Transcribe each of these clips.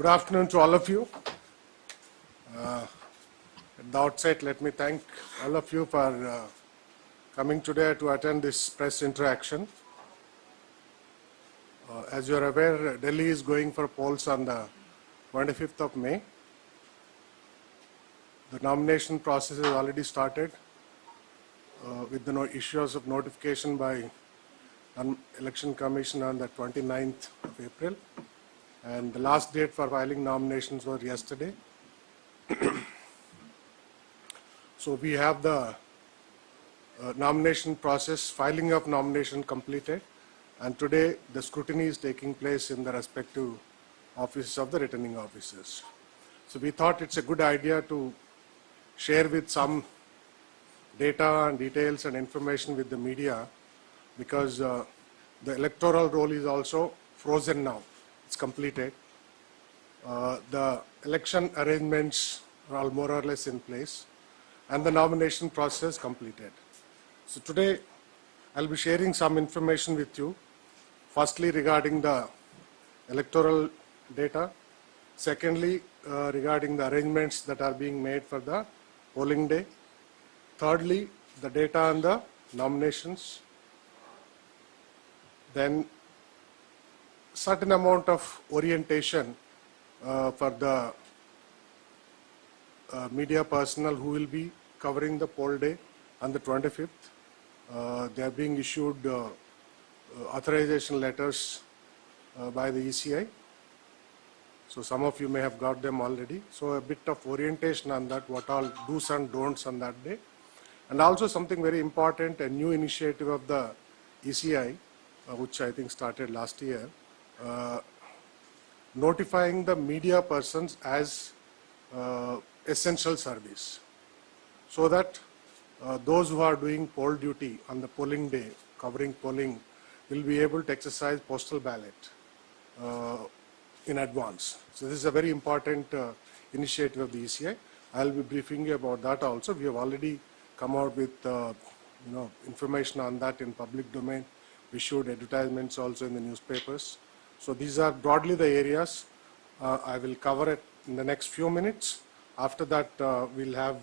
Good afternoon to all of you. At the outset, let me thank all of you for coming today to attend this press interaction. As you are aware, Delhi is going for polls on the 25th of May. The nomination process has already started with the issues of notification by Election Commission on the 29th of April. And the last date for filing nominations was yesterday. So we have the nomination process, filing of nomination completed, and today the scrutiny is taking place in the respective offices of the returning officers. So we thought it's a good idea to share with some data and details and information with the media, because the electoral roll is also frozen now. It's completed. The election arrangements are all more or less in place, and the nomination process completed. So today I'll be sharing some information with you. Firstly, regarding the electoral data. Secondly, regarding the arrangements that are being made for the polling day. Thirdly, the data on the nominations. Then certain amount of orientation for the media personnel who will be covering the poll day on the 25th. They are being issued authorization letters by the ECI. So some of you may have got them already. So a bit of orientation on that, what all do's and don'ts on that day. And also something very important, a new initiative of the ECI, which I think started last year, notifying the media persons as essential service, so that those who are doing poll duty on the polling day, covering polling, will be able to exercise postal ballot in advance. So this is a very important initiative of the ECI. I'll be briefing you about that also. We have already come out with information on that in public domain. We issued advertisements also in the newspapers. So these are broadly the areas I will cover it in the next few minutes. After that, we'll have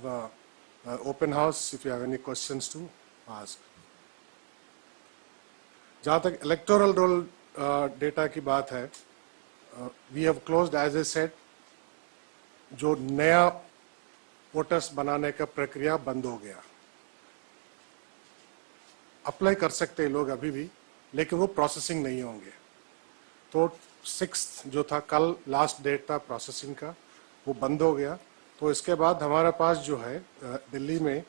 open house if you have any questions to ask. जहाँ तक electoral roll data की बात है, we have closed, as I said, जो नया voters बनाने का प्रक्रिया बंद हो गया. अप्लाई कर सकते हैं लोग अभी भी, लेकिन वो प्रोसेसिंग नहीं होंगे. तो 6th जो था कल लास्ट डेट था प्रोसेसिंग का, वो बंद हो गया. तो इसके बाद हमारे पास जो है दिल्ली में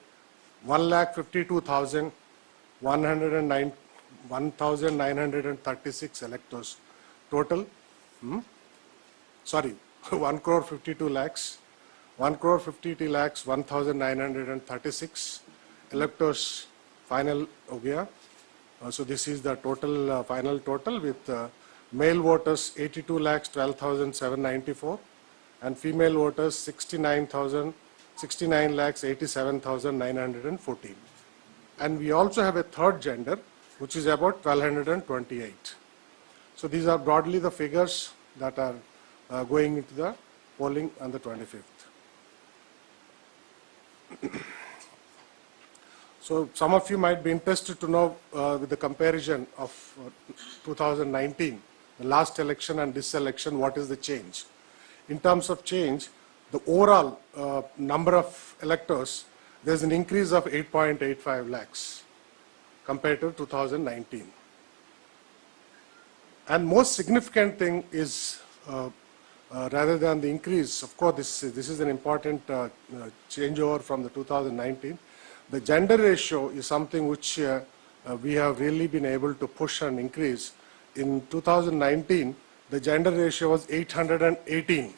1,52,136 electors total. 1,52,1,936 electors final हो गया. So this is the total final total, with male voters 82,12,794 and female voters 69,87,914. And we also have a third gender, which is about 1,228. So these are broadly the figures that are going into the polling on the 25th. So some of you might be interested to know with the comparison of 2019, the last election and this election, what is the change. In terms of change, the overall number of electors, there's an increase of 8.85 lakhs compared to 2019. And most significant thing is, rather than the increase, of course this is an important changeover from the 2019. The gender ratio is something which we have really been able to push and increase. In 2019, the gender ratio was 818.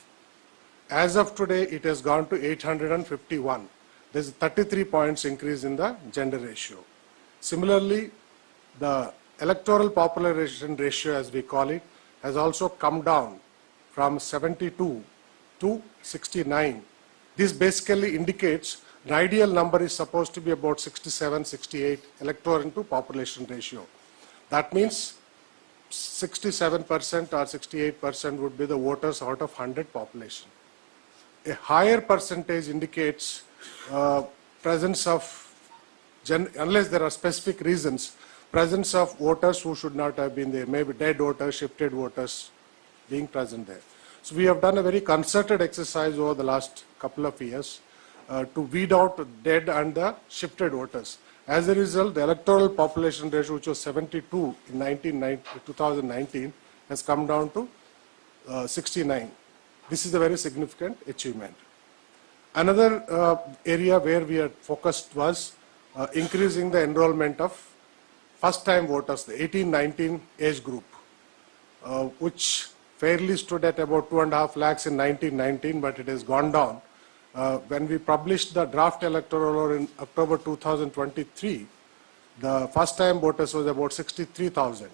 As of today, it has gone to 851. There's a 33 points increase in the gender ratio. Similarly, the electoral population ratio, as we call it, has also come down from 72 to 69. This basically indicates the ideal number is supposed to be about 67, 68 electoral to population ratio. That means 67% or 68% would be the voters out of 100 population. A higher percentage indicates presence of, unless there are specific reasons, presence of voters who should not have been there, maybe dead voters, shifted voters being present there. So we have done a very concerted exercise over the last couple of years to weed out dead and the shifted voters. As a result, the electoral population ratio, which was 72 in 2019, has come down to 69. This is a very significant achievement. Another area where we are focused was increasing the enrollment of first-time voters, the 18-19 age group, which fairly stood at about 2.5 lakhs in 1919, but it has gone down. When we published the draft electoral law in October 2023, the first-time voters was about 63,000.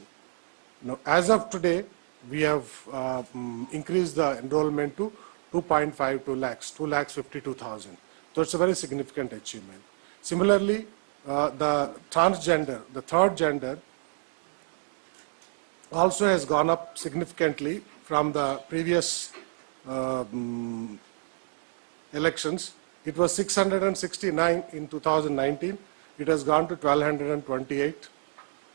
Now, as of today, we have increased the enrollment to 2.52 lakhs, 2,52,000. So it's a very significant achievement. Similarly, the transgender, the third gender, also has gone up significantly from the previous elections. It was 669 in 2019. It has gone to 1,228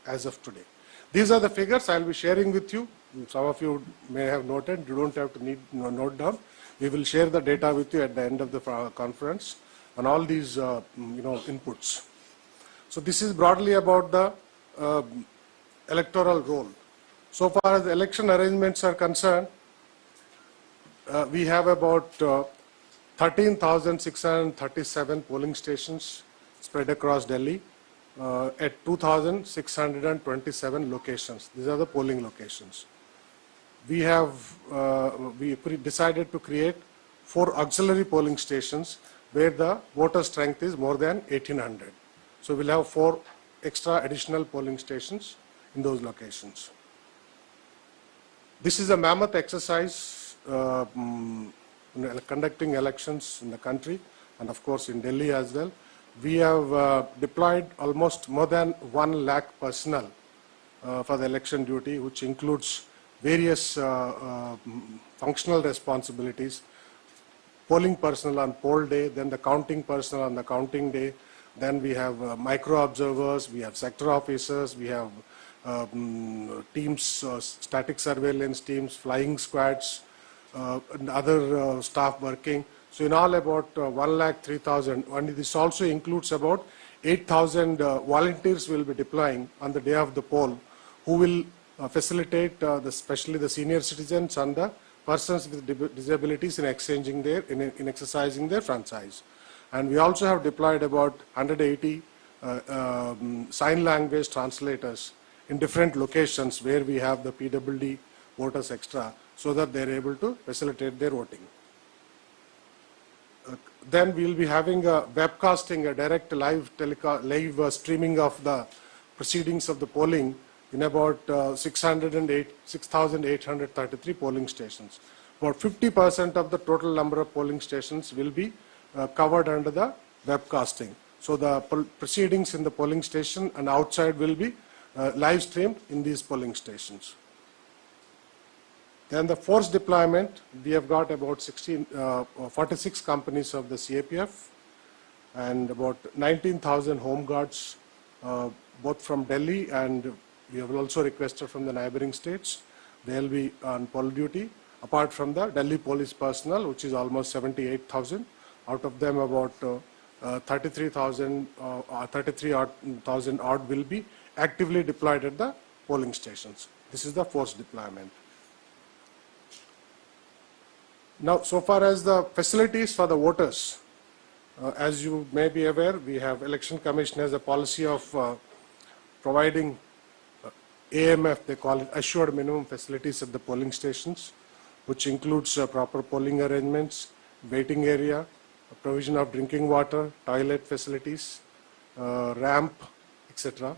as of today. These are the figures I'll be sharing with you. Some of you may have noted. You don't have to note down. We will share the data with you at the end of the conference on all these inputs. So this is broadly about the electoral role. So far as the election arrangements are concerned, we have about 13,637 polling stations spread across Delhi at 2,627 locations. These are the polling locations. We have decided to create 4 auxiliary polling stations where the voter strength is more than 1,800. So we'll have 4 extra additional polling stations in those locations. This is a mammoth exercise conducting elections in the country and of course in Delhi as well. We have deployed almost more than 1 lakh personnel for the election duty, which includes various functional responsibilities, polling personnel on poll day, then the counting personnel on the counting day, then we have micro observers, we have sector officers, we have teams, static surveillance teams, flying squads, and other staff working. So in all about 1,03,000, and this also includes about 8,000 volunteers will be deploying on the day of the poll, who will facilitate especially the senior citizens and the persons with disabilities in exchanging their, in exercising their franchise. And we also have deployed about 180 sign language translators in different locations where we have the PWD voters extra, so that they're able to facilitate their voting. Then we'll be having a webcasting, a direct live streaming of the proceedings of the polling in about 6,833 polling stations. About 50% of the total number of polling stations will be covered under the webcasting. So the proceedings in the polling station and outside will be live streamed in these polling stations. Then the force deployment, we have got about 46 companies of the CAPF and about 19,000 home guards, both from Delhi, and we have also requested from the neighboring states. They will be on poll duty, apart from the Delhi police personnel, which is almost 78,000. Out of them, about 33,000 odd will be actively deployed at the polling stations. This is the force deployment. Now, so far as the facilities for the voters, as you may be aware, we have Election Commission has a policy of providing AMF, they call it assured minimum facilities at the polling stations, which includes proper polling arrangements, waiting area, provision of drinking water, toilet facilities, ramp, etc.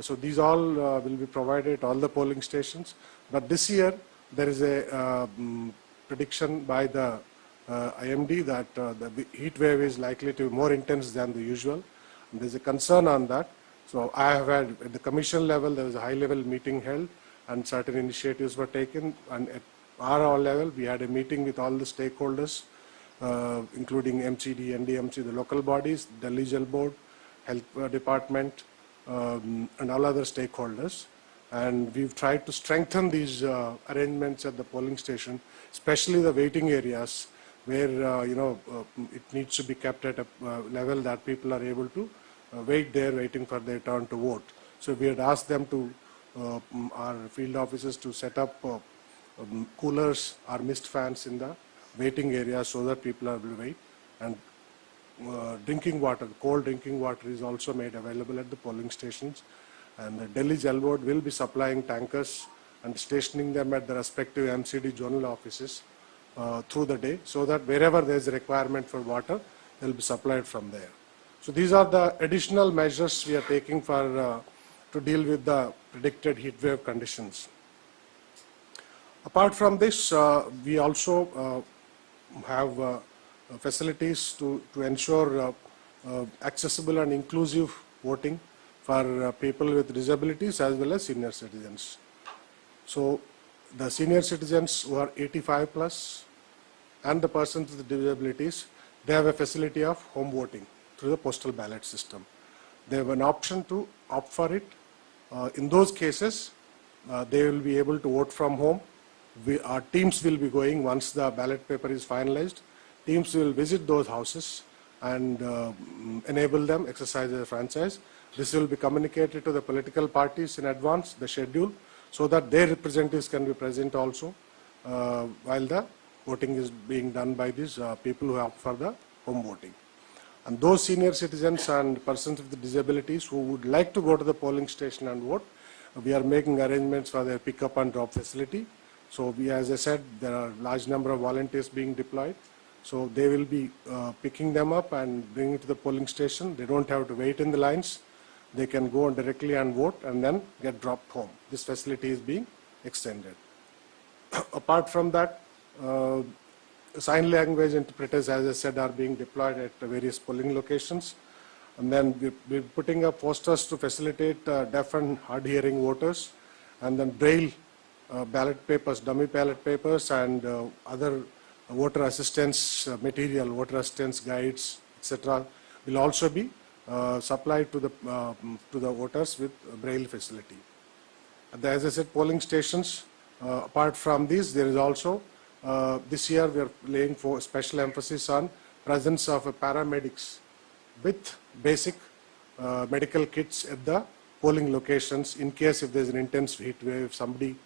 So these all will be provided at all the polling stations. But this year, there is a prediction by the IMD that the heat wave is likely to be more intense than the usual. And there's a concern on that. So I have had, at the commission level, there was a high-level meeting held, and certain initiatives were taken. And at our level, we had a meeting with all the stakeholders, including MCD, NDMC, the local bodies, Delhi Jal Board, Health Department, and all other stakeholders. And we've tried to strengthen these arrangements at the polling station, especially the waiting areas where it needs to be kept at a level that people are able to wait there, waiting for their turn to vote. So we had asked them to, our field officers, to set up coolers or mist fans in the waiting area so that people are able to wait. And drinking water, cold drinking water is also made available at the polling stations. And the Delhi Jal Board will be supplying tankers and stationing them at the respective MCD zonal offices through the day, so that wherever there is a requirement for water, they will be supplied from there. So these are the additional measures we are taking for to deal with the predicted heat wave conditions. Apart from this, we also have facilities to ensure accessible and inclusive voting for people with disabilities as well as senior citizens. So the senior citizens who are 85 plus and the persons with disabilities, they have a facility of home voting through the postal ballot system. They have an option to opt for it. In those cases, they will be able to vote from home. Our teams will be going once the ballot paper is finalized. Teams will visit those houses and enable them exercise their franchise. This will be communicated to the political parties in advance, the schedule, so that their representatives can be present also while the voting is being done by these people who opt for the home voting. And those senior citizens and persons with disabilities who would like to go to the polling station and vote, we are making arrangements for their pick-up and drop facility. So as I said, there are a large number of volunteers being deployed. So they will be picking them up and bringing it to the polling station. They don't have to wait in the lines. They can go directly and vote and then get dropped home. This facility is being extended. Apart from that, sign language interpreters, as I said, are being deployed at various polling locations. And then we're putting up posters to facilitate deaf and hard-hearing voters, and then braille ballot papers, dummy ballot papers, and other voter assistance material, voter assistance guides, etc., will also be supplied to the voters with braille facility. As I said, polling stations. Apart from these, there is also this year we are laying for special emphasis on presence of paramedics with basic medical kits at the polling locations in case if there is an intense heat wave, if somebody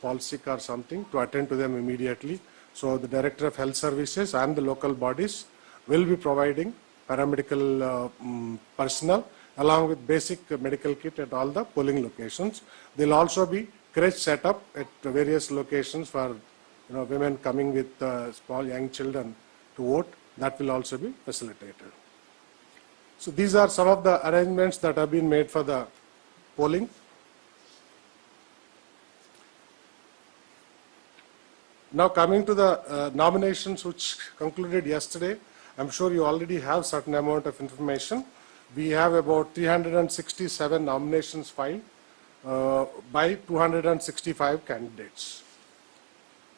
falls sick or something, to attend to them immediately. So the Director of Health Services and the local bodies will be providing paramedical personnel along with basic medical kit at all the polling locations. There will also be crèche set up at various locations for women coming with small young children to vote. That will also be facilitated. So these are some of the arrangements that have been made for the polling. Now coming to the nominations which concluded yesterday, I'm sure you already have certain amount of information. We have about 367 nominations filed by 265 candidates.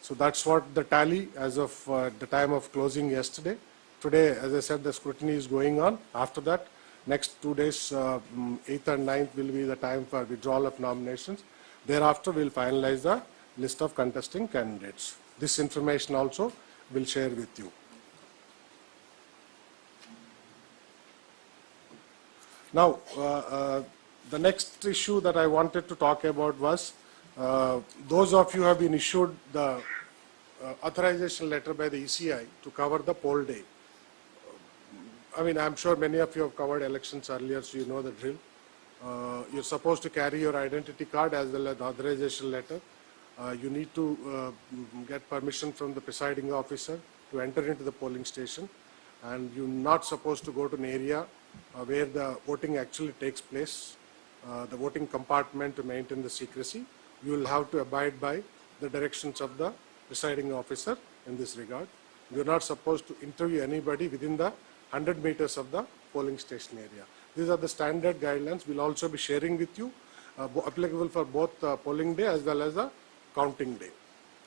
So that's what the tally as of the time of closing yesterday. Today, as I said, the scrutiny is going on. After that, next 2 days, 8th and 9th will be the time for withdrawal of nominations. Thereafter, we'll finalize the list of contesting candidates. This information also we'll share with you. Now, the next issue that I wanted to talk about was those of you who have been issued the authorization letter by the ECI to cover the poll day. I mean, I'm sure many of you have covered elections earlier, so you know the drill. You're supposed to carry your identity card as well as the authorization letter. You need to get permission from the presiding officer to enter into the polling station, and you're not supposed to go to an area where the voting actually takes place, the voting compartment, to maintain the secrecy. You will have to abide by the directions of the presiding officer in this regard. You're not supposed to interview anybody within the 100 meters of the polling station area. These are the standard guidelines. We'll also be sharing with you applicable for both polling day as well as the counting day.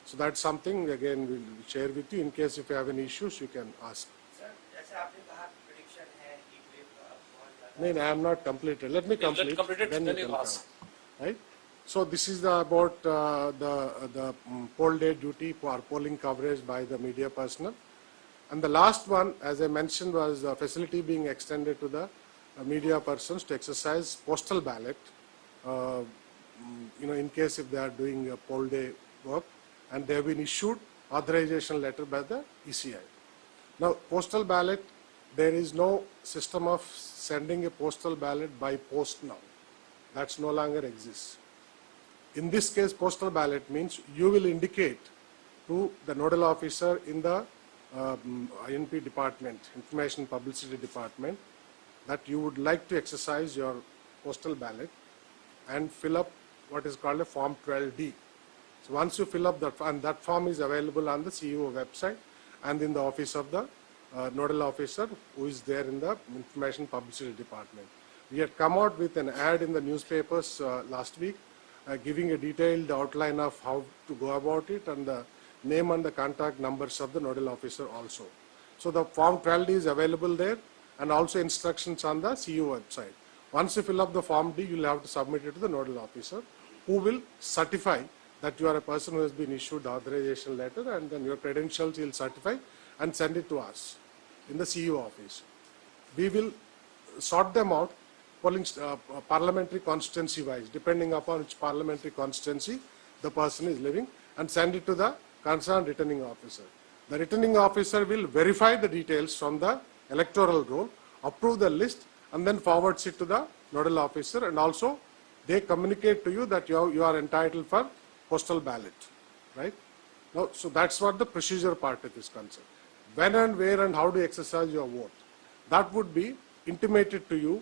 So that's something again we'll share with you. In case if you have any issues, you can ask. No, I am not completed. Let me complete. Then you can ask. Right. So this is about the poll day duty for polling coverage by the media personnel. And the last one, as I mentioned, was a facility being extended to the media persons to exercise postal ballot, in case if they are doing a poll day work, and they have been issued authorization letter by the ECI. Now, postal ballot, there is no system of sending a postal ballot by post now. That's no longer exists. In this case, postal ballot means you will indicate to the nodal officer in the INP department, Information Publicity Department, that you would like to exercise your postal ballot and fill up what is called a Form 12D. So once you fill up that, and that form is available on the CEO website and in the office of the nodal officer who is there in the Information Publicity Department. We had come out with an ad in the newspapers last week giving a detailed outline of how to go about it and the name and the contact numbers of the nodal officer also. So the Form 12D is available there and also instructions on the CEO website. Once you fill up the Form D, you will have to submit it to the nodal officer who will certify that you are a person who has been issued the authorization letter, and then your credentials he will certify and send it to us in the CEO office. We will sort them out polling parliamentary constituency wise, depending upon which parliamentary constituency the person is living, and send it to the concerned returning officer. The returning officer will verify the details from the electoral roll, approve the list, and then forwards it to the nodal officer, and also they communicate to you that you are entitled for postal ballot, right? Now, so that's what the procedure part of is concerned. When and where and how to exercise your vote, that would be intimated to you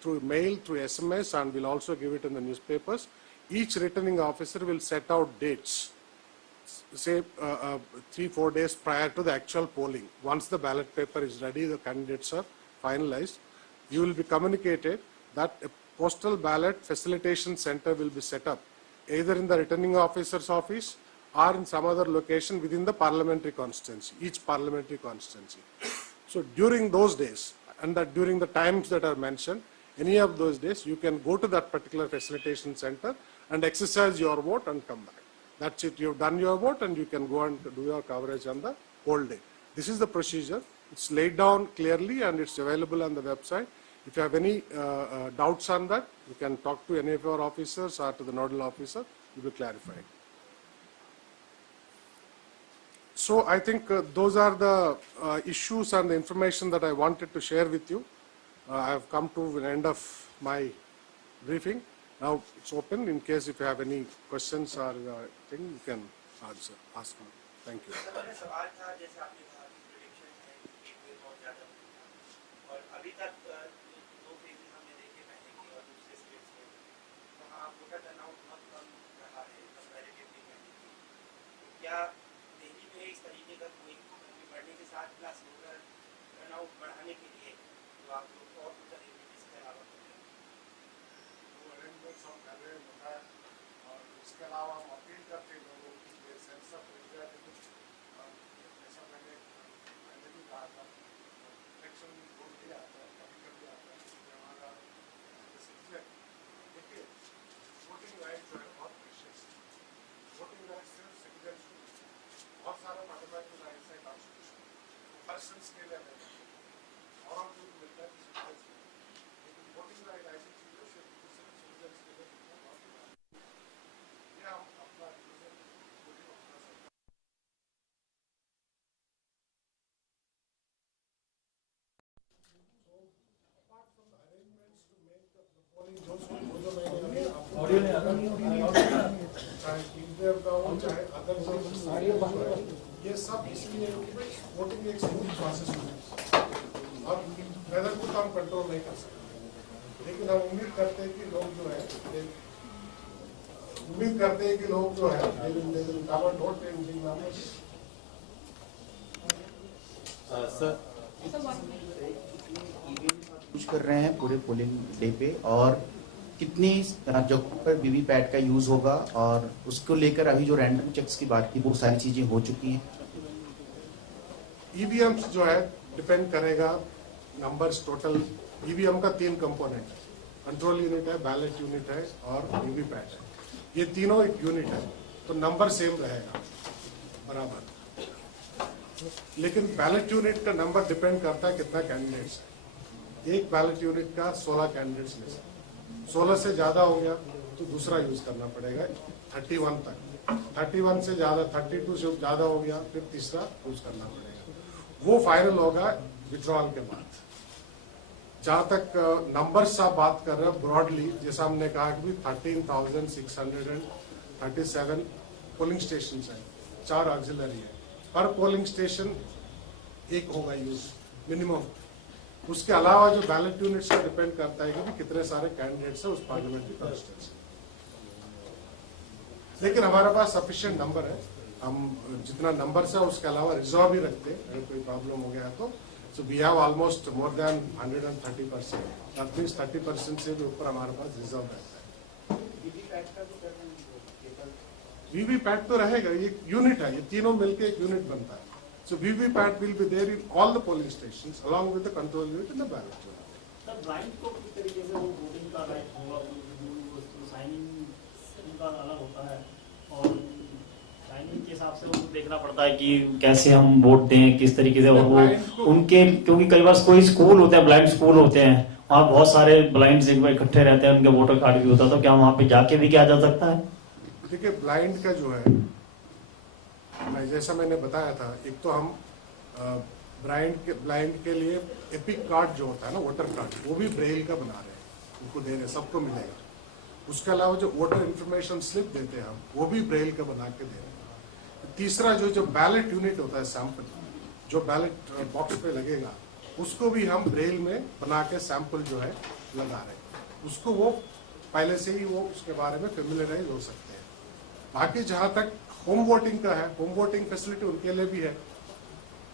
through mail, through SMS, and we'll also give it in the newspapers. Each returning officer will set out dates, say 3-4 days prior to the actual polling. Once the ballot paper is ready, the candidates are finalized, you will be communicated that a postal ballot facilitation center will be set up either in the returning officer's office or in some other location within the parliamentary constituency, each parliamentary constituency. So during those days, and that during the times that are mentioned, any of those days, you can go to that particular facilitation center and exercise your vote and come back. That's it. You've done your vote and you can go and do your coverage on the whole day. This is the procedure. It's laid down clearly and it's available on the website. If you have any doubts on that, you can talk to any of our officers or to the nodal officer. It will be clarified. So I think those are the issues and the information that I wanted to share with you. I have come to the end of my briefing. Now it's open. In case if you have any questions or thing, you can ask me. Thank you. ये सब इसलिए voting एक smooth process हो अब weather को तो हम control नहीं कर सकते, लेकिन हम उम्मीद करते हैं कि लोग जो है they will come and vote in big numbers. Sir कुछ कर रहे हैं पूरे पोलिंग डे पे और कितनी जगहों पर वीवीपैट का यूज होगा, और उसको लेकर अभी जो रैंडम चेक्स की बात की वो सारी चीजें हो चुकी हैं? ईवीएम्स जो है डिपेंड करेगा नंबर्स टोटल। ईवीएम का 3 कंपोनेंट है, कंट्रोल यूनिट है, बैलेट यूनिट है और वीवीपैट है। ये तीनों एक यूनिट है, तो नंबर सेम रहेगा बराबर। लेकिन बैलेट यूनिट का नंबर डिपेंड करता है कितना कैंडिडेट्स है। एक बैलेट यूनिट का 16 कैंडिडेट्स में से 16 से ज्यादा हो गया तो दूसरा यूज करना पड़ेगा 31 तक। 31 से ज्यादा 32 से ज्यादा हो गया फिर तीसरा यूज करना पड़ेगा। वो फाइनल होगा विड्रॉल के बाद। जहां तक नंबर्स आप बात कर रहे हो ब्रॉडली, जैसा हमने कहा कि 13,637 पोलिंग स्टेशन है, 4 ऑक्सिलरी है, पर पोलिंग स्टेशन एक होगा यूज मिनिमम। उसके अलावा जो बैलेट यूनिट्स पर डिपेंड करता है कि कितने सारे कैंडिडेट्स है उस पार्लियामेंट्री कॉन्स्टिट्यूंसी। लेकिन हमारे पास सफिशिएंट नंबर है, हम जितना नंबर है उसके अलावा रिजर्व भी रखते हैं अगर कोई प्रॉब्लम हो गया तो। So we have almost more than 130%, that means 30% से भी ऊपर हमारे पास रिजर्व रहता है। वीवीपैट तो रहेगा, ये यूनिट है, ये तीनों मिलकर एक यूनिट बनता है। So VVPAT will be there in all the polling stations along with the control unit in the ballot unit. Sir blind को किस तरीके से वो वोटिंग का राइट होगा, साइनिंग उनका अलग होता है और साइनिंग के हिसाब से उनको देखना पड़ता है कि कैसे हम वोट दें, किस तरीके से। और वो उनके, क्योंकि कई बार कोई स्कूल होते हैं, ब्लाइंड स्कूल होते हैं, वहाँ बहुत सारे ब्लाइंड्स एक बार इकट्ठे रहते हैं, उनके वोटर कार्ड भी होता है, तो क्या वहाँ पे जाके भी किया जा सकता है? देखिए ब्लाइंड का जो है, मैं जैसा मैंने बताया था, एक तो हम ब्लाइंड के लिए एपिक कार्ड जो होता है ना, वोटर कार्ड, वो भी ब्रेल का बना रहे हैं, उनको दे रहे हैं, सबको मिलेगा। उसके अलावा जो वोटर इन्फॉर्मेशन स्लिप देते हैं हम, वो भी ब्रेल का बना के दे रहे हैं। तीसरा जो बैलेट यूनिट होता है, सैंपल जो बैलेट बॉक्स पे लगेगा, उसको भी हम ब्रेल में बना के सैंपल जो है लगा रहे हैं। उसको वो पहले से ही वो उसके बारे में फेमिलियराइज हो सकते हैं। बाकी जहां तक होम वोटिंग का है, होम वोटिंग फैसिलिटी उनके लिए भी है,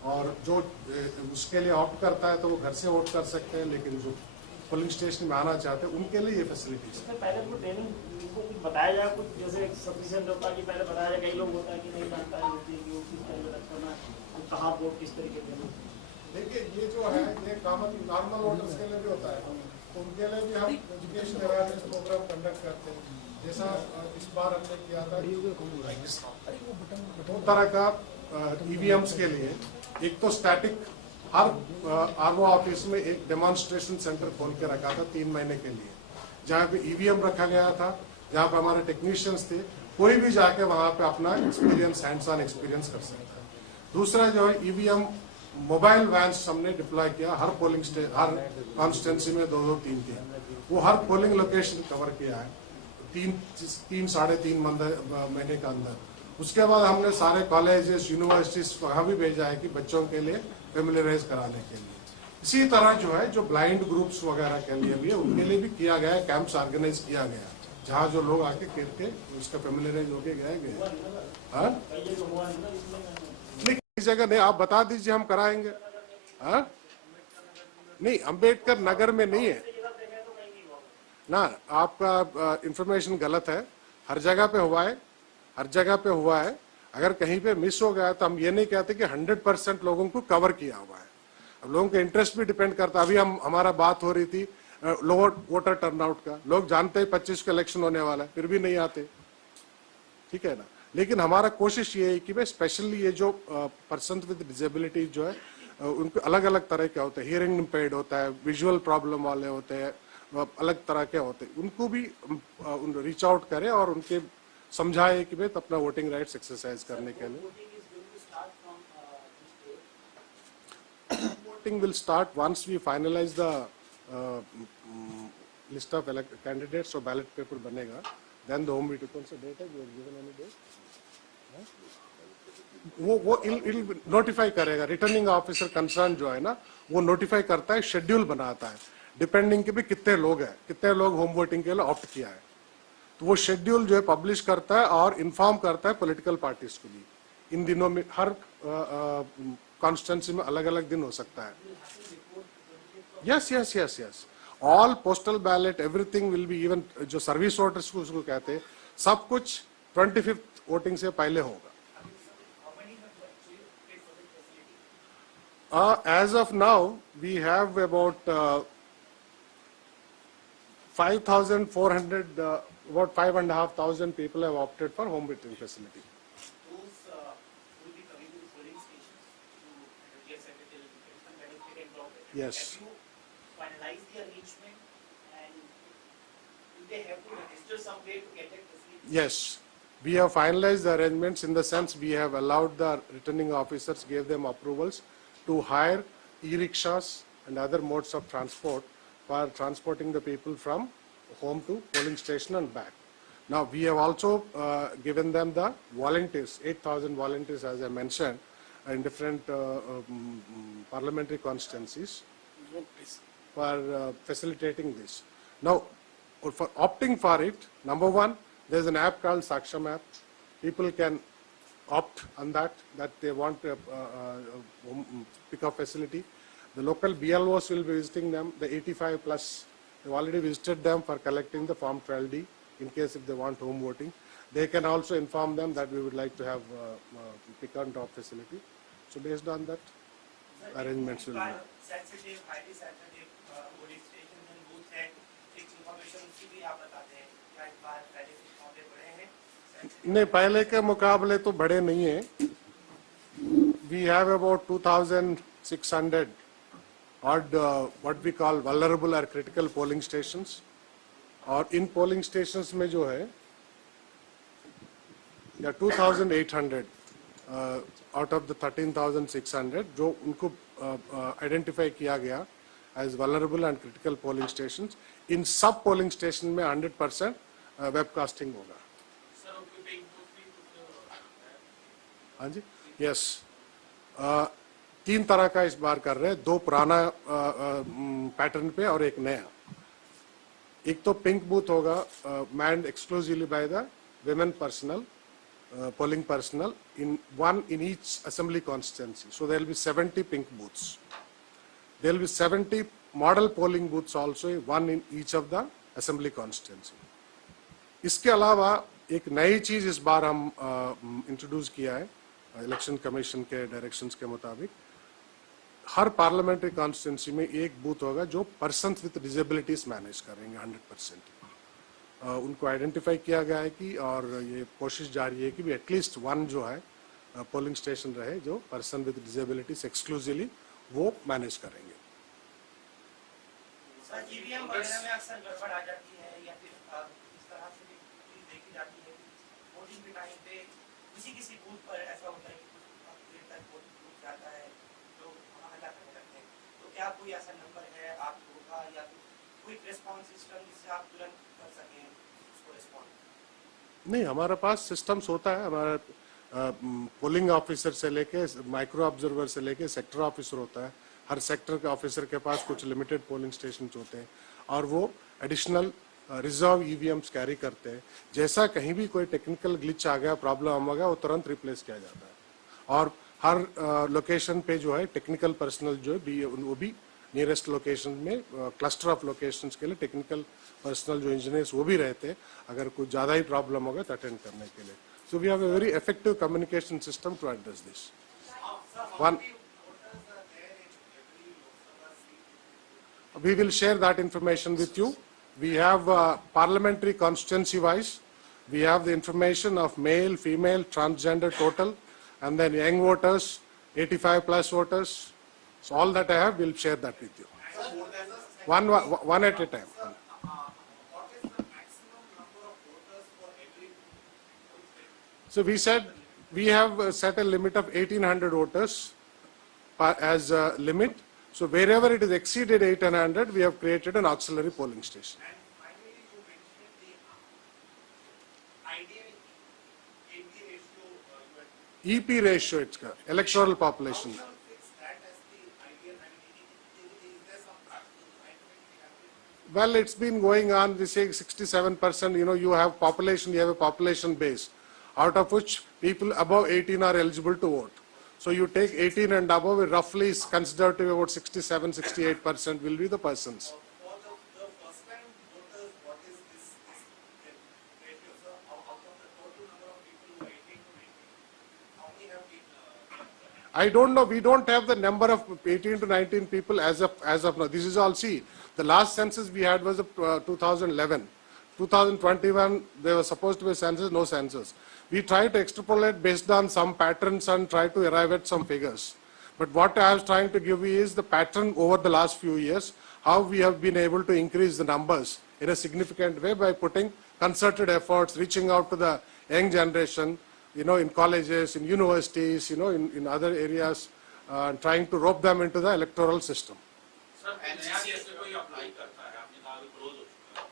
और जो उसके लिए ऑप्ट करता है तो वो घर से वोट कर सकते हैं, लेकिन जो पोलिंग स्टेशन में आना चाहते हैं उनके लिए ये फैसिलिटीज है। पहले तो ट्रेनिंग को कुछ बताया जाए, कुछ जैसे सफिशिएंट होता है कि पहले बताया जाए, कई लोग होता है कि नहीं जानता है कि वो किस तरीके से करना है, कहाँ वोट किस तरीके से। देखिए ये जो है ये कॉमन नॉर्मल वोटर्स के लिए भी होता है, तो उनके लिए भी हम एजुकेशन अवेयरनेस प्रोग्राम कंडक्ट करते हैं। जैसा इस बार हमने किया था 2 तरह का ईवीएम्स के लिए। एक तो स्टैटिक, हर आरओ ऑफिस में एक डेमोन्स्ट्रेशन सेंटर खोल के रखा था 3 महीने के लिए, जहाँ पे ईवीएम रखा गया था, जहाँ पे हमारे टेक्नीशियंस थे, कोई भी जाके वहां पे अपना एक्सपीरियंस, हैंड्स ऑन एक्सपीरियंस कर सकता है। दूसरा जो है ईवीएम मोबाइल वैन्स हमने डिप्लॉय किया, हर पोलिंग हर कॉन्स्टिट्यूंसी में 2-2, 3-3, वो हर पोलिंग लोकेशन कवर किया है 3-3.5 महीने के अंदर। उसके बाद हमने सारे कॉलेजेस, यूनिवर्सिटीज वहां भी भेजा है कि बच्चों के लिए फेमिलियराइज कराने के लिए। इसी तरह जो है जो ब्लाइंड ग्रुप्स वगैरह के लिए भी है, उनके लिए भी किया गया है, कैंप्स ऑर्गेनाइज किया गया, जहाँ जो लोग आके करके उसका फेमिलियराइज होके गए। नहीं जगह नहीं, आप बता दीजिए, हम कराएंगे। हाँ नहीं, अम्बेडकर नगर में नहीं है ना, आपका इंफॉर्मेशन गलत है। हर जगह पे हुआ है, हर जगह पे हुआ है। अगर कहीं पे मिस हो गया तो हम ये नहीं कहते कि 100% लोगों को कवर किया हुआ है। अब लोगों के इंटरेस्ट भी डिपेंड करता है। अभी हमारा बात हो रही थी लोअर वोटर टर्नआउट का, लोग जानते हैं 25 को इलेक्शन होने वाला है, फिर भी नहीं आते, ठीक है ना। लेकिन हमारा कोशिश ये है कि भाई स्पेशली ये जो पर्सन विद डिजेबिलिटी जो है, उनको अलग अलग तरह के होते हैं, हियरिंग इम्पेयर्ड होता है, विजुअल प्रॉब्लम वाले होते हैं, अलग तरह के होते हैं, उनको भी रीच आउट करें और उनके समझाए कि भाई अपना वोटिंग राइट्स एक्सरसाइज करने के लिए। Voting will start once we finalise the list of candidates और बैलेट पेपर बनेगा, देन द होम मीटिंग। कौन सा डेट है, गिवन एनी डेट? वो नोटिफाई करेगा, रिटर्निंग ऑफिसर कंसर्न जो है ना, वो नोटिफाई करता है, शेड्यूल बनाता है, डिपेंडिंग कि भी कितने लोग हैं, कितने लोग होम वोटिंग के लिए ऑप्ट किया है, तो वो शेड्यूल जो है पब्लिश करता है और इन्फॉर्म करता है पॉलिटिकल पार्टीज को भी। इन दिनों में हर कॉन्स्टिट्यूंसी में अलग अलग दिन हो सकता है। Yes yes yes yes, all postal ballot, everything will be, even जो service voters को उसको कहते हैं, सब कुछ 25th voting से पहले होगा. As of now, we have about 5,400, about 5,500 people have opted for home voting facility. Those will be coming to polling stations to get secretary and benefit and profit. Yes. Have you finalized the arrangement and do they have to register some way to get that facility? Yes, we have finalized the arrangements in the sense we have allowed the returning officers, gave them approvals to hire e-rickshaws and other modes of transport for transporting the people from home to polling station and back. Now, we have also given them the volunteers, 8,000 volunteers, as I mentioned, in different parliamentary constituencies for facilitating this. Now, for opting for it, number one, there's an app called Saksham app. People can opt on that they want a pick-up facility. The local BLOs will be visiting them, the 85 plus. They've already visited them for collecting the Form 12D in case if they want home voting. They can also inform them that we would like to have pick-and-drop facility. So based on that, arrangements will be. Sensitive, highly sensitive polling stations and booths and information की भी आप बताते हैं क्या इस बार पहले से पौधे बड़े हैं? नहीं, पहले के मुकाबले तो बड़े नहीं हैं. We have about 2,600 odd what we call vulnerable or critical polling stations. और इन polling stations में जो है, या 2,800 out of the 13,600 जो उनको identify किया गया as vulnerable and critical polling stations. In sub polling station में 100% webcasting होगा. हाँ जी, यस. 3 तरह का इस बार कर रहे हैं, 2 पुराना पैटर्न पे और एक नया. एक तो पिंक बूथ होगा, manned exclusively by the women personnel, polling personnel, one in each assembly constituency. So there will be 70 pink booths. There will be 70 model polling booths also, one in each of the assembly constituency. इसके अलावा एक नई चीज इस बार हम introduce किया है election commission के डायरेक्शंस के मुताबिक. हर पार्लियामेंट्री कॉन्स्टिट्यूंसी में एक बूथ होगा जो पर्सन विद डिसेबिलिटीज मैनेज करेंगे 100%. उनको आइडेंटिफाई किया गया है कि और ये कोशिश जारी है कि भी एटलीस्ट वन जो है पोलिंग स्टेशन रहे जो पर्सन विद डिसेबिलिटीज एक्सक्लूसिवली वो मैनेज करेंगे. सर ईवीएम वगैरह में अक्सर गड़बड़ आ जाती है या फिर इस तरह से भी देखी जाती है वोटिंग के टाइम पे किसी बूथ पर ऐसा होता है कि कुछ देर तक वोटिंग रुक जाता है तो हल्ला करने लगते हैं. तो क्या कोई ऐसा नंबर है आपको होगा या क्विक रिस्पांस सिस्टम जिससे आप तुरंत कर सकें उसको रिस्पॉन्ड? नहीं, हमारे पास सिस्टम्स होता है. हमारा पोलिंग ऑफिसर से लेके माइक्रो ऑब्जर्वर से लेके सेक्टर ऑफिसर होता है. हर सेक्टर के ऑफिसर के पास कुछ लिमिटेड पोलिंग स्टेशन होते हैं और वो एडिशनल रिजर्व ईवीएम्स कैरी करते हैं. जैसा कहीं भी कोई टेक्निकल ग्लिच आ गया, प्रॉब्लम आ गया, वो तुरंत रिप्लेस किया जाता है. और हर लोकेशन पे जो है टेक्निकल पर्सनल जो है वो भी नियरेस्ट लोकेशन में क्लस्टर ऑफ लोकेशंस के लिए टेक्निकल पर्सनल जो इंजीनियर्स वो भी रहते हैं अगर कुछ ज़्यादा ही प्रॉब्लम होगा तो अटेंड करने के लिए. So we have a very effective communication system to address this. One we will share that information with you. We have parliamentary constituency wise. We have the information of male, female, transgender total, and then young voters, 85 plus voters. So all that I have, we'll share that with you. One at a time. So we said we have set a limit of 1,800 voters as a limit. So wherever it is exceeded 1,800, we have created an auxiliary polling station. And finally, you mentioned the ideal AP ratio. EP ratio, it's electoral population. How do you fix that as the ideal? I mean, is there some practical? Well, it's been going on. We say 67%. You know, you have population. You have a population base, out of which people above 18 are eligible to vote. So you take 18 and above, roughly is considered to be about 67, 68% will be the persons. For the I don't know. We don't have the number of 18 to 19 people as of now. This is all. See, the last census we had was 2011. 2021, there was supposed to be census, no census. We try to extrapolate based on some patterns and try to arrive at some figures. But what I was trying to give you is the pattern over the last few years, how we have been able to increase the numbers in a significant way by putting concerted efforts, reaching out to the young generation, in colleges, in universities, in other areas, trying to rope them into the electoral system. Sir नया जैसे कोई apply करता है, आपने कहा close हो चुका है,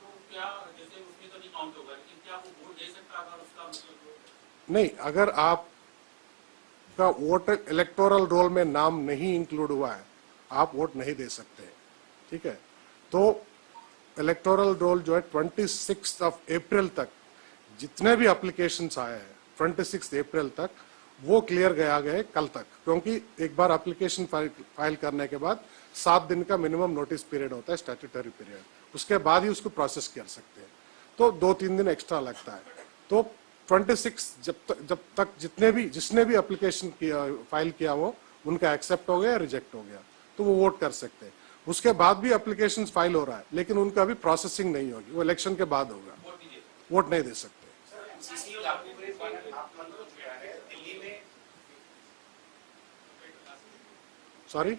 तो क्या जैसे उसमें तो नहीं काउंट होगा, लेकिन क्या वो वोट दे सकता है अगर उसका मतलब नहीं, अगर आपका वोट इलेक्टोरल रोल में नाम नहीं इंक्लूड हुआ है, आप वोट नहीं दे सकते, ठीक है। तो इलेक्टोरल रोल जो है 26 अप्रैल तक जितने भी एप्लीकेशंस आए हैं 26 अप्रैल तक वो क्लियर गया गए कल तक, क्योंकि एक बार एप्लीकेशन फाइल करने के बाद 7 दिन का मिनिमम नोटिस पीरियड होता है, स्टैट्यूटरी पीरियड, उसके बाद ही उसको प्रोसेस कर सकते हैं, तो 2-3 दिन एक्स्ट्रा लगता है। तो 26 जब तक जिसने भी एप्लीकेशन फाइल किया वो उनका एक्सेप्ट हो गया, रिजेक्ट हो गया, तो वो वोट कर सकते हैं। उसके बाद भी एप्लीकेशन फाइल हो रहा है, लेकिन उनका भी प्रोसेसिंग नहीं होगी, वो इलेक्शन के बाद होगा, वोट नहीं दे सकते। Sorry?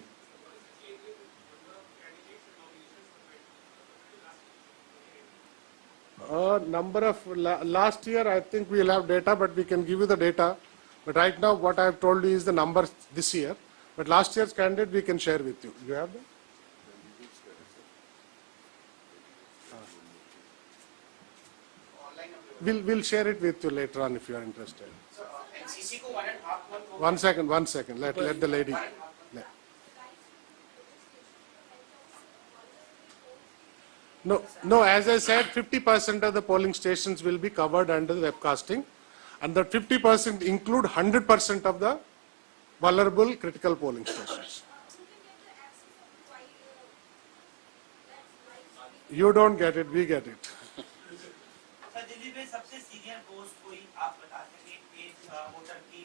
Number of last year, I think we'll have data, but we can give you the data. But right now, what I've told you is the number this year. But last year's candidate we can share with you. You have that? We'll share it with you later on if you are interested. NCC को 1.5 month One second. Let the lady. No, as I said, 50% of the polling stations will be covered under the webcasting, and that 50% include 100% of the vulnerable critical polling stations. You don't get it, we get it. Sir Delhi में सबसे senior post कोई आप बता सकें एक voter की?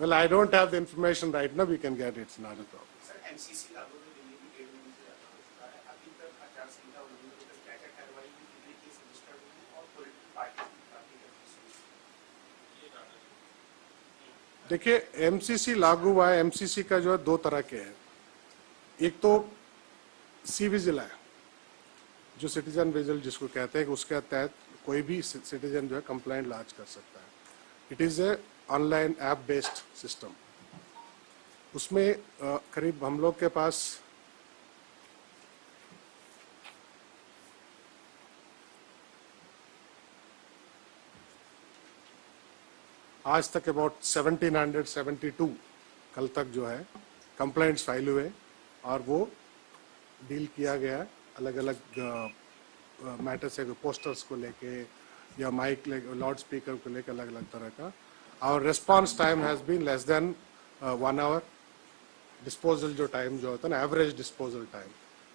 Well, I don't have the information right now, we can get it, it's not a problem. Sir MCC लागू में दिल्ली में 1.5 महीने से ज्यादा हो चुका है, अभी तक आचार संहिता उल्लंघन पर क्या-क्या कार्रवाई हुई, कितने केस रजिस्टर्ड हुए और पॉलिटिकल पार्टी की काफी एक्टिविटी। देखिए, एमसीसी लागू हुआ है, एमसीसी का जो है 2 तरह के हैं। एक तो सी विजिल है, जो सिटीजन विजिल जिसको कहते हैं, उसके तहत कोई भी सिटीजन जो है कंप्लेंट लॉन्च कर सकता है। It is a online app based system. उसमें करीब हम लोग के पास आज तक अबाउट 1772 कल तक जो है कंप्लेंट्स फाइल हुए और वो डील किया गया अलग अलग मैटर से, पोस्टर्स को लेके या माइक लाउड स्पीकर को लेके अलग अलग तरह का। और response time has been less than 1 hour. Disposal जो टाइम जो होता है ना, average disposal time.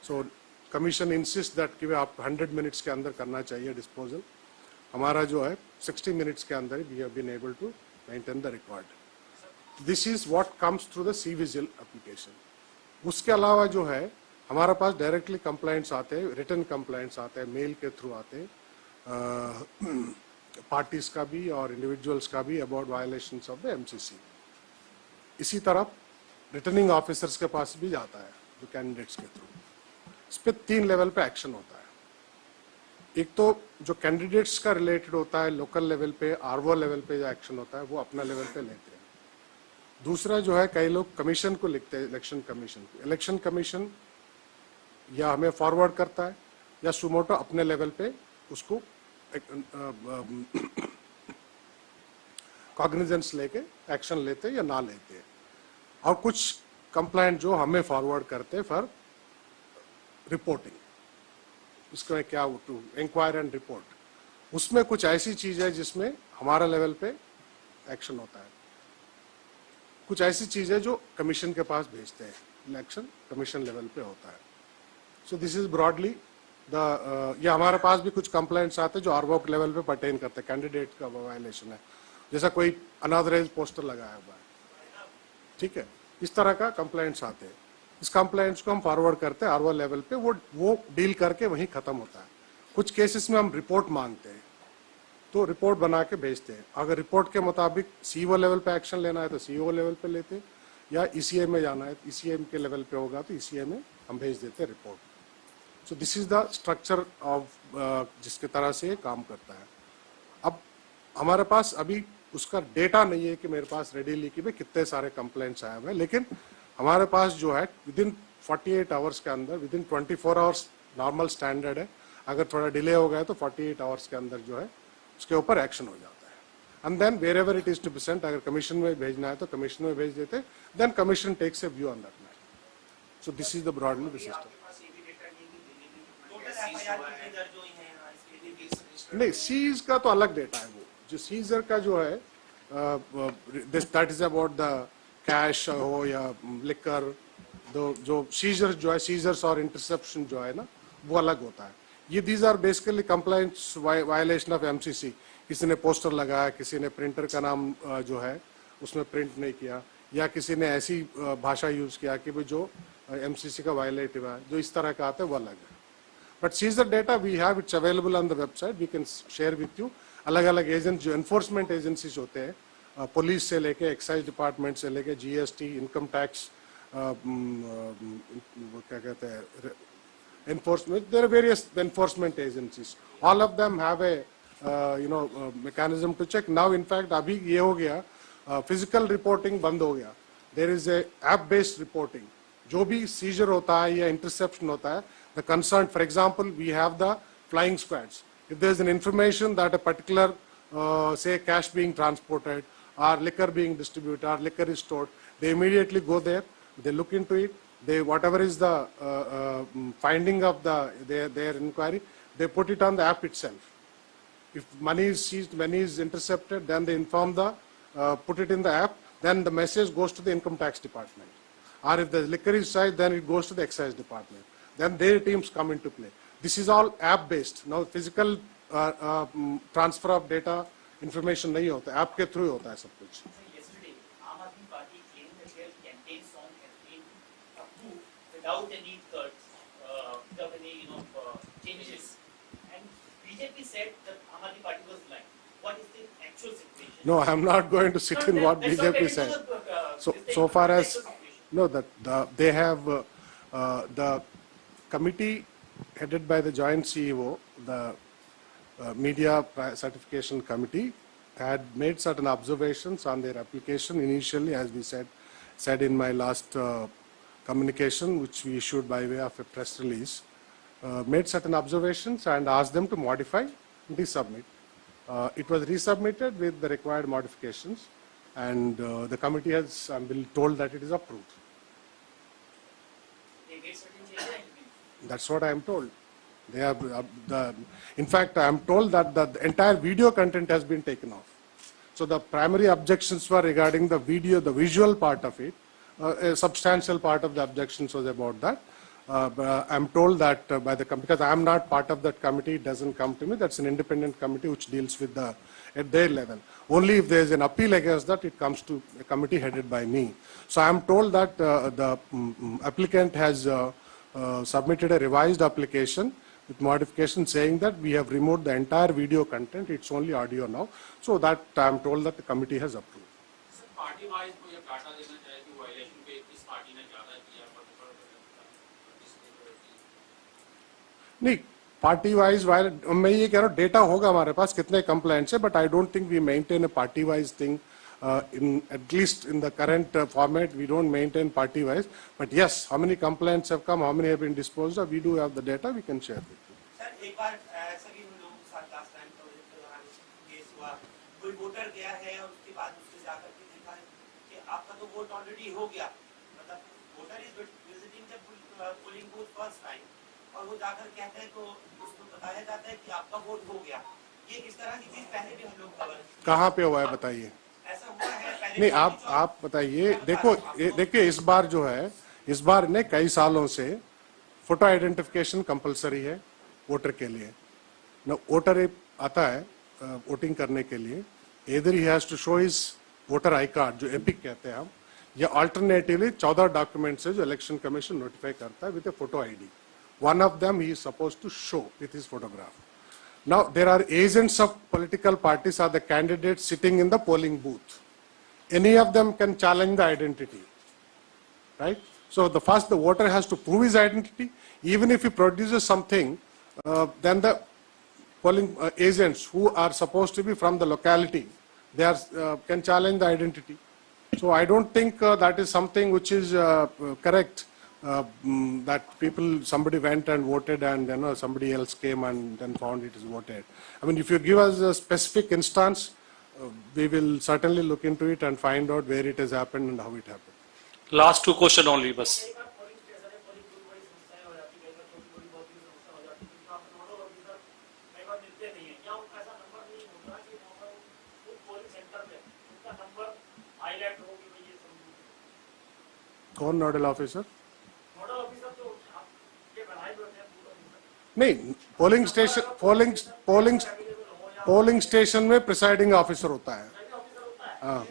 So commission insist that कि आप 100 मिनट्स के अंदर करना चाहिए डिस्पोजल। हमारा जो है 60 मिनट्स के अंदर we have been able to maintain the record. This is what comes through the C vigil application. उसके अलावा जो है हमारा पास डायरेक्टली कंप्लेंट्स आते हैं, रिटन कंप्लेंट्स आते हैं, मेल के थ्रू आते हैं, पार्टीज का भी और इंडिविजुअल्स का भी about violations of the MCC. इसी तरह रिटर्निंग ऑफिसर्स के पास भी जाता है जो कैंडिडेट्स के थ्रू। इस पे 3 लेवल पे एक्शन होता है। एक तो जो कैंडिडेट्स का रिलेटेड होता है लोकल लेवल पे, आरओ लेवल पे जो एक्शन होता है वो अपना लेवल पे लेते हैं। दूसरा जो है कई लोग कमीशन को लिखते हैं, इलेक्शन कमीशन को। इलेक्शन कमीशन या हमें फॉरवर्ड करता है या सुमोटो अपने लेवल पे उसको कॉग्निजेंस लेके एक्शन लेते हैं या ना लेते हैं। और कुछ कंप्लेंट जो हमें फॉरवर्ड करते हैं फॉर रिपोर्टिंग, उसका क्या टू इंक्वायर एंड रिपोर्ट। उसमें कुछ ऐसी चीज है जिसमें हमारा लेवल पे एक्शन होता है, कुछ ऐसी चीजें जो कमीशन के पास भेजते हैं, इलेक्शन कमीशन लेवल पे होता है। सो दिस इज ब्रॉडली द ये हमारे पास भी कुछ कंप्लेंट्स आते हैं जो आरवोक लेवल पे पर्टेन करते हैं, कैंडिडेट का वायलेशन है, जैसा कोई अनऑथराइज्ड पोस्टर लगाया हुआ है। ठीक है, इस तरह का कंप्लेंट्स आते हैं। इस कंप्लेंट्स को हम फॉरवर्ड करते हैं आरओ लेवल पे, वो डील करके वहीं खत्म होता है। कुछ केसेस में हम रिपोर्ट मांगते हैं, तो रिपोर्ट बना के भेजते हैं। अगर रिपोर्ट के मुताबिक सीईओ लेवल पे एक्शन लेना है तो सीईओ लेवल पे लेते हैं, या ईसीए में जाना है ईसीए के लेवल पे होगा तो ईसीए में हम भेज देते हैं report. So this is the structure of जिसके तरह से ये काम करता है। अब हमारे पास अभी उसका डेटा नहीं है कि मेरे पास रेडीली कि भाई कितने सारे कंप्लेंट्स आए हुए हैं, लेकिन हमारे पास जो है विदिन 48 आवर्स के अंदर, विदिन 24 आवर्स नॉर्मल स्टैंडर्ड है, अगर थोड़ा डिले हो गया तो 48 आवर्स के अंदर जो है उसके ऊपर एक्शन हो जाता है। And then wherever it is to be sent, अगर कमीशन में भेजना है तो कमीशन में भेज देते, then commission takes a view on that matter. So this is the broadly the system. आपके पास ये भी डेटा नहीं है कि दिल्ली में कितना टोटल गैस सीज एफआईआर हुआ कितने है, दर्ज हुई हैं इसके लिए भी नहीं, सीज का तो अलग डेटा है। वो जो सीजर का जो है that is about the cash हो या लिकर, जो सीजर जो है, सीजर्स और इंटरसेप्शन जो है ना, वो अलग होता है। ये these are basically complaints violation of MCC. किसी ने पोस्टर लगाया, किसी ने प्रिंटर का नाम जो है उसमें प्रिंट नहीं किया, या किसी ने ऐसी भाषा यूज किया कि भाई जो एमसीसी का वायलेटिव है, जो इस तरह का आता है वो अलग है। But seizure data we have, it's available on the website, we can share with you. अलग अलग एजेंट जो एनफोर्समेंट एजेंसीज होते हैं, पुलिस से लेके एक्साइज डिपार्टमेंट से लेके जीएसटी, इनकम टैक्स, क्या कहते हैं, enforcement, there are various enforcement agencies, all of them have a mechanism to check. Now in fact अभी ये हो गया, physical reporting बंद हो गया, there is a app based reporting. जो भी seizure होता है या interception होता है, the concerned, for example we have the flying squads. If there is an information that a particular say cash being transported or liquor being distributed or liquor is stored, they immediately go there, they look into it, they whatever is the finding of their inquiry, they put it on the app itself. If money is seized, money is intercepted, then they inform the put it in the app, then the message goes to the income tax department. Or if the liquor is seized, then it goes to the excise department. Then their teams come into play. This is all app based. Now physical transfer of data information नहीं होता, app के through होता है सब कुछ. Yesterday, Aam Aadmi Party claimed that their campaign song has been approved without any cuts, without any changes, and BJP said that Aam Aadmi Party was lying. What is the actual situation? No, I'm not going to sit in what BJP said. So far as no, they have the committee headed by the joint CEO, the media certification committee, had made certain observations on their application initially, as we said in my last communication, which we issued by way of a press release, made certain observations and asked them to modify, resubmit. It was resubmitted with the required modifications, and the committee has been told that it is approved. They made certain changes. That's what I am told. They have in fact, I am told that the entire video content has been taken off. So the primary objections were regarding the video, the visual part of it. A substantial part of the objections was about that. But I'm told that by the committee, because I am not part of that committee, it doesn't come to me. That's an independent committee which deals with at their level. Only if there is an appeal against that, it comes to a committee headed by me. So I am told that the applicant has submitted a revised application with modification saying that we have removed the entire video content. It's only audio now. So that I am told that the committee has approved. Sir party wise कोई अब data देना चाहे कि violation पे किस party ने ज्यादा किया नहीं, पार्टी वाइज मैं ये कह रहा हूँ डेटा होगा हमारे पास कितने कंप्लेंट्स है, but I don't think we maintain a party wise thing in at least in the current format. We don't maintain party wise, but yes, how many complaints have come, how many have been disposed of, we do have the data, we can share with you. Sir एक बार सभी हम लोगों के साथ last time case हुआ, कोई voter गया है और उसके बाद उसने जाकर के देखा है कि आपका तो वोट ऑलरेडी हो गया, मतलब voter is visiting the polling booth first time और वो जाकर कहते हैं तो उसको बताया जाता है कि आपका वोट हो गया। ये इस तरह की चीज पहले भी हम लोग कवर कहाँ पे हुआ है बताइए? ऐसा हुआ है पहले नहीं, आप बताइए। देखिए इस बार जो है, इस बार ने कई सालों से फोटो आइडेंटिफिकेशन कंपलसरी है वोटर के लिए ना। वोटर आता है वोटिंग करने के लिए, इधर ही has to show his voter I card, जो एपिक कहते हैं हम, या अल्टरनेटिवली 14 डॉक्यूमेंट्स है जो इलेक्शन कमीशन नोटिफाई करता है with A photo ID. One of them he is supposed to show with his photograph. Now there are agents of political parties or the candidates sitting in the polling booth. Any of them can challenge the identity, right? So the voter has to prove his identity. Even if he produces something, then the polling agents who are supposed to be from the locality, they are, can challenge the identity. So I don't think that is something which is correct. That somebody went and voted and somebody else came and then found it is voted. I mean, if you give us a specific instance, we will certainly look into it and find out where it has happened and how it happened. Last two question only, bas. कौन nodal officer? नहीं, polling station में presiding officer होता है. हाँ.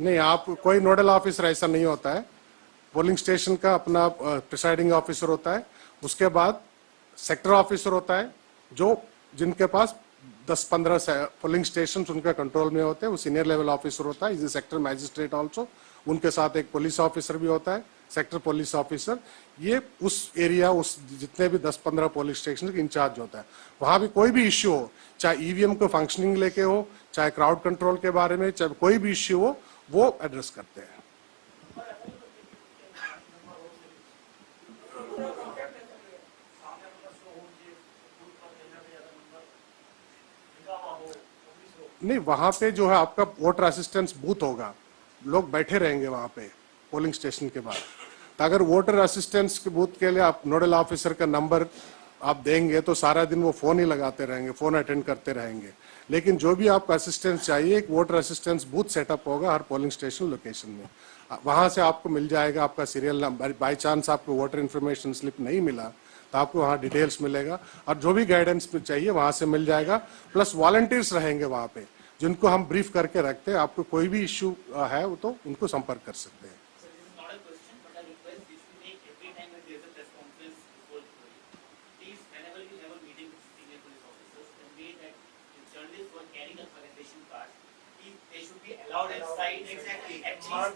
नहीं, आप कोई nodal officer ऐसा नहीं होता है. पोलिंग स्टेशन का अपना प्रिसाइडिंग ऑफिसर होता है. उसके बाद सेक्टर ऑफिसर होता है, जो जिनके पास 10-15 पोलिंग स्टेशन उनका कंट्रोल में होते हैं. वो सीनियर लेवल ऑफिसर होता है. Is A sector magistrate also. उनके साथ एक पुलिस ऑफिसर भी होता है, सेक्टर पुलिस ऑफिसर. ये उस एरिया, उस जितने भी 10-15 पुलिस स्टेशन के इंचार्ज होता है. वहां भी कोई भी इश्यू हो, चाहे ईवीएम को फंक्शनिंग लेके हो, चाहे क्राउड कंट्रोल के बारे में, चाहे कोई भी इश्यू हो, वो एड्रेस करते हैं. नहीं, वहां पे जो है आपका वोटर असिस्टेंस बूथ होगा. लोग बैठे रहेंगे वहां पे पोलिंग स्टेशन के बाद. तो अगर वोटर असिस्टेंस के बूथ के लिए आप नोडल ऑफिसर का नंबर आप देंगे तो सारा दिन वो फोन ही लगाते रहेंगे, फोन अटेंड करते रहेंगे. लेकिन जो भी आपको असिस्टेंस चाहिए, एक वोटर असिस्टेंस बूथ सेटअप होगा हर पोलिंग स्टेशन लोकेशन में. वहां से आपको मिल जाएगा आपका सीरियल नंबर. बाई चांस आपको वोटर इन्फॉर्मेशन स्लिप नहीं मिला तो आपको वहाँ डिटेल्स मिलेगा और जो भी गाइडेंस में चाहिए वहां से मिल जाएगा. प्लस वॉलंटियर्स रहेंगे वहां पे जिनको हम ब्रीफ करके रखते हैं. आपको कोई भी इश्यू है वो तो उनको संपर्क कर सकते हैं.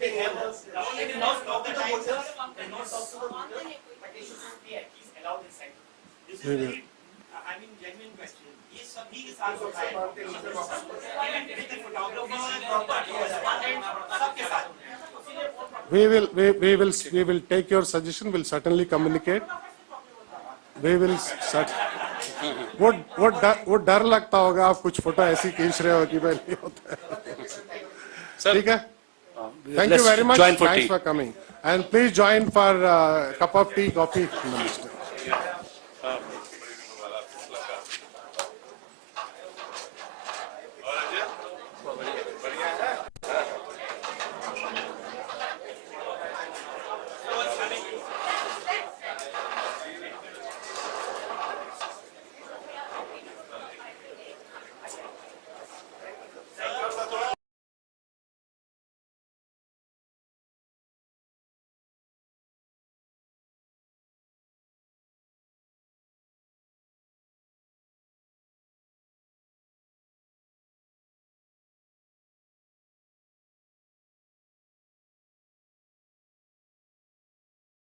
They have not talk to the voters, they not talk to the voters, but they should be at least allowed inside. This is very, I mean, genuine question. ये सभी के साथ होता है. With the photographer, सबके साथ. We will take your suggestion. We'll certainly communicate. We will वो डर लगता होगा आप कुछ फोटो ऐसी खींच रहे हो कि भाई नहीं होता है. ठीक है. Thank you very much. Thanks for coming. And please join for a cup of tea, coffee, Minister.